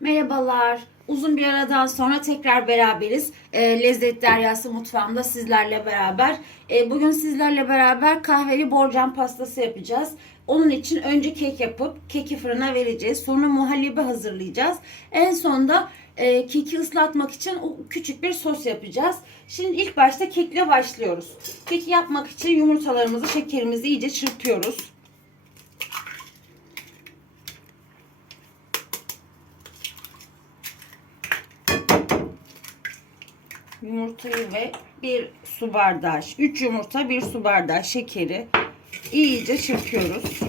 Merhabalar. Uzun bir aradan sonra tekrar beraberiz. E, Lezzet Deryası mutfağımda sizlerle beraber. E, bugün sizlerle beraber kahveli borcam pastası yapacağız. Onun için önce kek yapıp keki fırına vereceğiz. Sonra muhallebi hazırlayacağız. En sonda e, keki ıslatmak için küçük bir sos yapacağız. Şimdi ilk başta kekle başlıyoruz. Keki yapmak için yumurtalarımızı, şekerimizi iyice çırpıyoruz. Yumurtayı ve bir su bardağı, 3 yumurta, bir su bardağı şekeri iyice çırpıyoruz.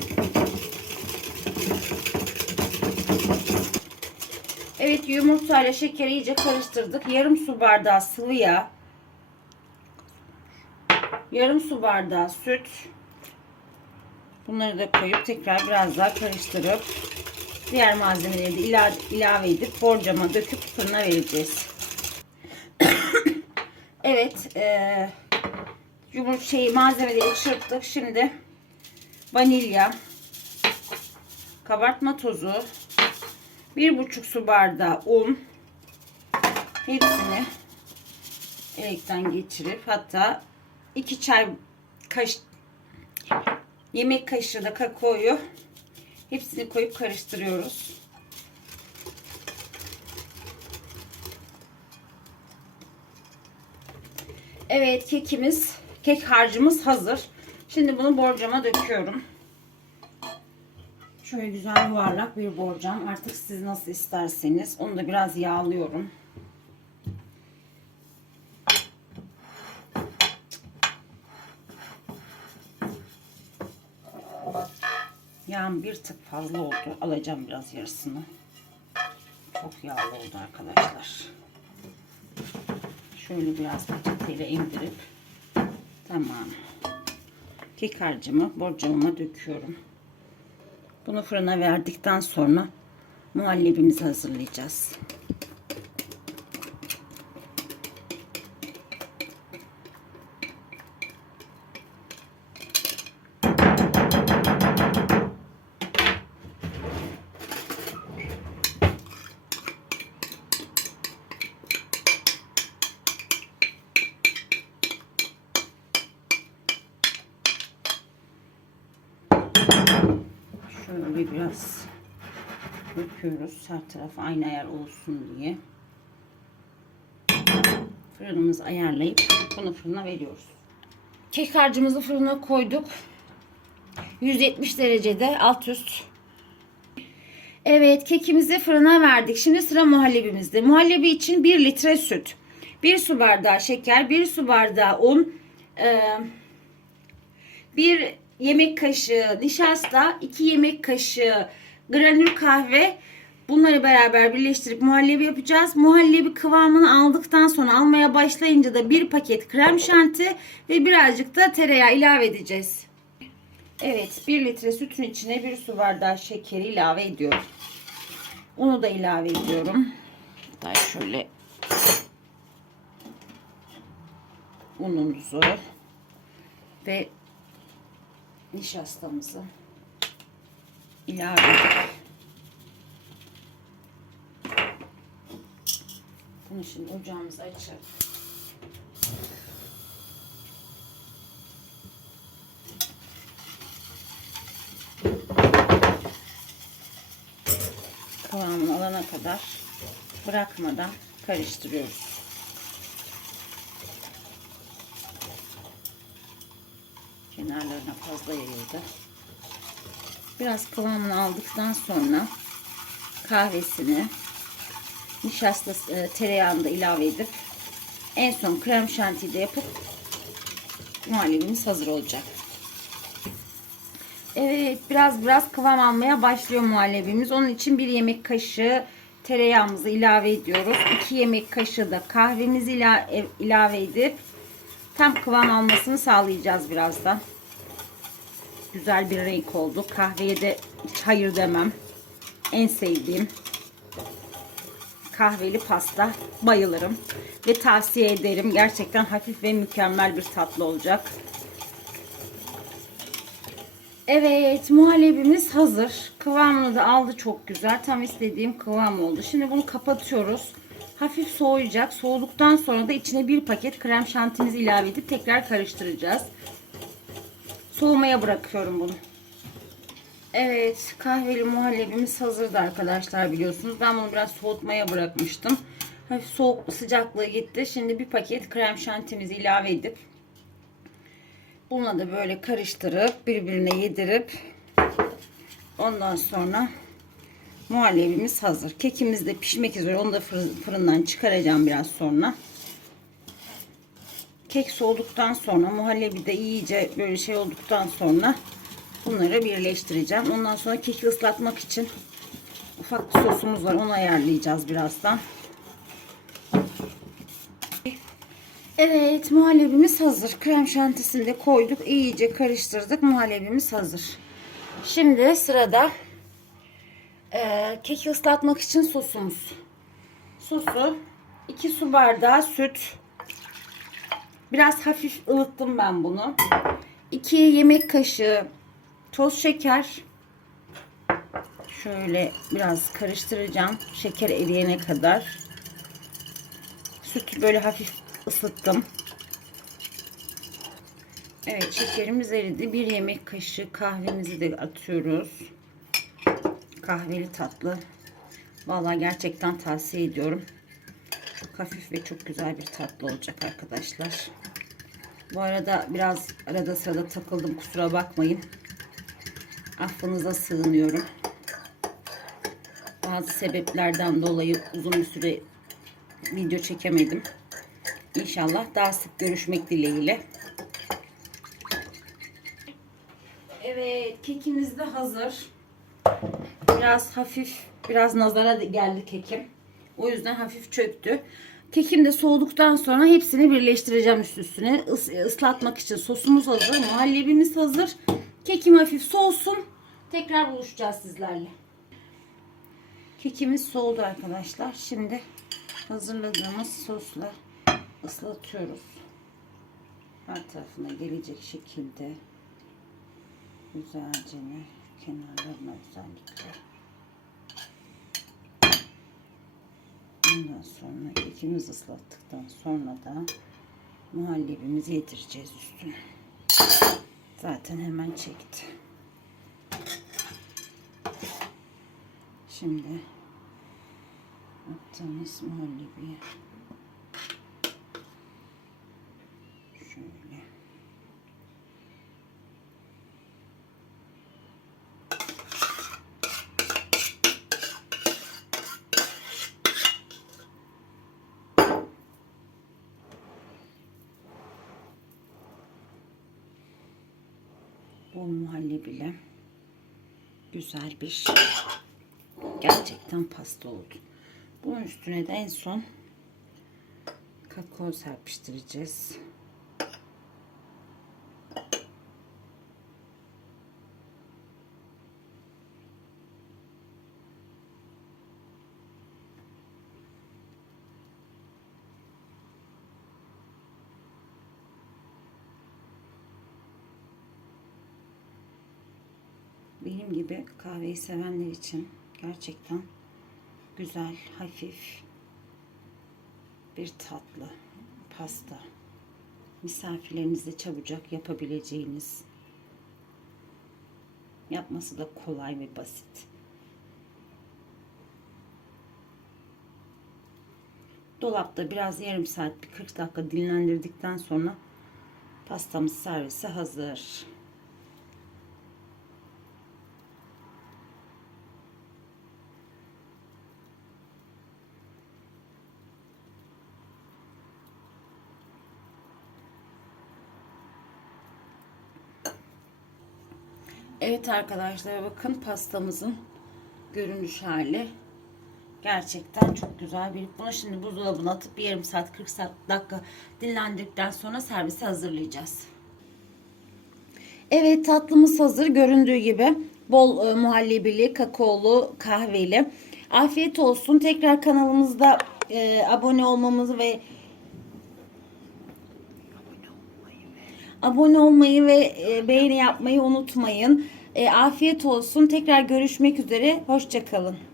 Evet yumurtayla şekeri iyice karıştırdık. Yarım su bardağı sıvı yağ, yarım su bardağı süt. Bunları da koyup tekrar biraz daha karıştırıp diğer malzemeleri de ilave edip borcama döküp fırına vereceğiz. Evet, e, yumurta şeyi malzemeleri çırptık. Şimdi vanilya, kabartma tozu, bir buçuk su bardağı un, hepsini elekten geçirip hatta iki çay kaş yemek kaşığı da kakaoyu hepsini koyup karıştırıyoruz. Evet kekimiz, kek harcımız hazır. Şimdi bunu borcama döküyorum. Şöyle güzel yuvarlak bir borcam. Artık siz nasıl isterseniz. Onu da biraz yağlıyorum. Yağım bir tık fazla oldu. Alacağım biraz yarısını. Çok yağlı oldu arkadaşlar. Şöyle biraz peçeteyle indirip tamam. Kek harcımı borcamıma döküyorum. Bunu fırına verdikten sonra muhallebimizi hazırlayacağız. Şöyle biraz döküyoruz. Her taraf aynı ayar olsun diye. Fırınımızı ayarlayıp bunu fırına veriyoruz. Kek harcımızı fırına koyduk. 170 derecede alt üst. Evet kekimizi fırına verdik. Şimdi sıra muhallebimizde. Muhallebi için 1 litre süt, 1 su bardağı şeker, 1 su bardağı un, e, 1 yemek kaşığı nişasta, 2 yemek kaşığı granül kahve. Bunları beraber birleştirip muhallebi yapacağız. Muhallebi kıvamını aldıktan sonra almaya başlayınca da bir paket krem şanti ve birazcık da tereyağı ilave edeceğiz. Evet 1 litre sütün içine 1 su bardağı şekeri ilave ediyorum. Unu da ilave ediyorum. Hatta şöyle unumuzu ve nişastamızı ilave bunu şimdi ocağımızı açalım. Kıvamını alana kadar bırakmadan karıştırıyoruz. Kenarlarına fazla yayıldı. Biraz kıvamını aldıktan sonra kahvesini nişasta e, tereyağını da ilave edip en son krem şanti de yapıp muhallebimiz hazır olacak. Evet biraz biraz kıvam almaya başlıyor muhallebimiz. Onun için bir yemek kaşığı tereyağımızı ilave ediyoruz. 2 yemek kaşığı da kahvemizi ila- ilave edip tam kıvam almasını sağlayacağız birazdan. Güzel bir renk oldu. Kahveye de hiç hayır demem. En sevdiğim kahveli pasta. Bayılırım. Ve tavsiye ederim. Gerçekten hafif ve mükemmel bir tatlı olacak. Evet muhallebimiz hazır. Kıvamını da aldı çok güzel. Tam istediğim kıvam oldu. Şimdi bunu kapatıyoruz. Hafif soğuyacak. Soğuduktan sonra da içine bir paket krem şantimizi ilave edip tekrar karıştıracağız. Soğumaya bırakıyorum bunu. Evet kahveli muhallebimiz hazırdı arkadaşlar biliyorsunuz. Ben bunu biraz soğutmaya bırakmıştım. Hafif soğuk sıcaklığı gitti. Şimdi bir paket krem şantimizi ilave edip Bununla da böyle karıştırıp birbirine yedirip ondan sonra muhallebimiz hazır. Kekimiz de pişmek üzere. Onu da fırından çıkaracağım biraz sonra. Kek soğuduktan sonra muhallebi de iyice böyle şey olduktan sonra bunları birleştireceğim. Ondan sonra keki ıslatmak için ufak bir sosumuz var. Onu ayarlayacağız birazdan. Evet muhallebimiz hazır. Krem şantisini de koyduk. iyice karıştırdık. Muhallebimiz hazır. Şimdi sırada e, keki ıslatmak için sosumuz. Sosu 2 su bardağı süt. Biraz hafif ılıttım ben bunu. 2 yemek kaşığı toz şeker. Şöyle biraz karıştıracağım. Şeker eriyene kadar. Süt böyle hafif ısıttım. Evet şekerimiz eridi. Bir yemek kaşığı kahvemizi de atıyoruz. Kahveli tatlı. Vallahi gerçekten tavsiye ediyorum. Çok hafif ve çok güzel bir tatlı olacak arkadaşlar. Bu arada biraz arada sırada takıldım kusura bakmayın. Affınıza sığınıyorum. Bazı sebeplerden dolayı uzun bir süre video çekemedim. İnşallah daha sık görüşmek dileğiyle. Evet kekimiz de hazır. Biraz hafif biraz nazara geldi kekim. O yüzden hafif çöktü. Kekim de soğuduktan sonra hepsini birleştireceğim üst üstüne. Is ıslatmak için sosumuz hazır. Muhallebimiz hazır. Kekim hafif soğusun. Tekrar buluşacağız sizlerle. Kekimiz soğudu arkadaşlar. Şimdi hazırladığımız sosla ıslatıyoruz. Her tarafına gelecek şekilde güzelce kenarlarına özellikle. Ondan sonra ikimiz ıslattıktan sonra da muhallebimizi yedireceğiz üstüne. Zaten hemen çekti. Şimdi attığımız muhallebiyi Şöyle. Bu muhallebiyle güzel bir gerçekten pasta oldu. Bunun üstüne de en son kakao serpiştireceğiz. Benim gibi kahveyi sevenler için gerçekten güzel, hafif bir tatlı pasta. Misafirlerinizle çabucak yapabileceğiniz yapması da kolay ve basit. Dolapta biraz yarım saat, bir 40 dakika dinlendirdikten sonra pastamız servise hazır. Evet arkadaşlar bakın pastamızın görünüş hali. Gerçekten çok güzel bir. Bunu şimdi buzdolabına atıp bir yarım saat 40 saat dakika dinlendirdikten sonra servise hazırlayacağız. Evet tatlımız hazır. Göründüğü gibi bol e, muhallebili, kakaolu, kahveli. Afiyet olsun. Tekrar kanalımızda e, abone olmamızı ve Abone olmayı ve e, beğeni yapmayı unutmayın. E, afiyet olsun. Tekrar görüşmek üzere. Hoşçakalın.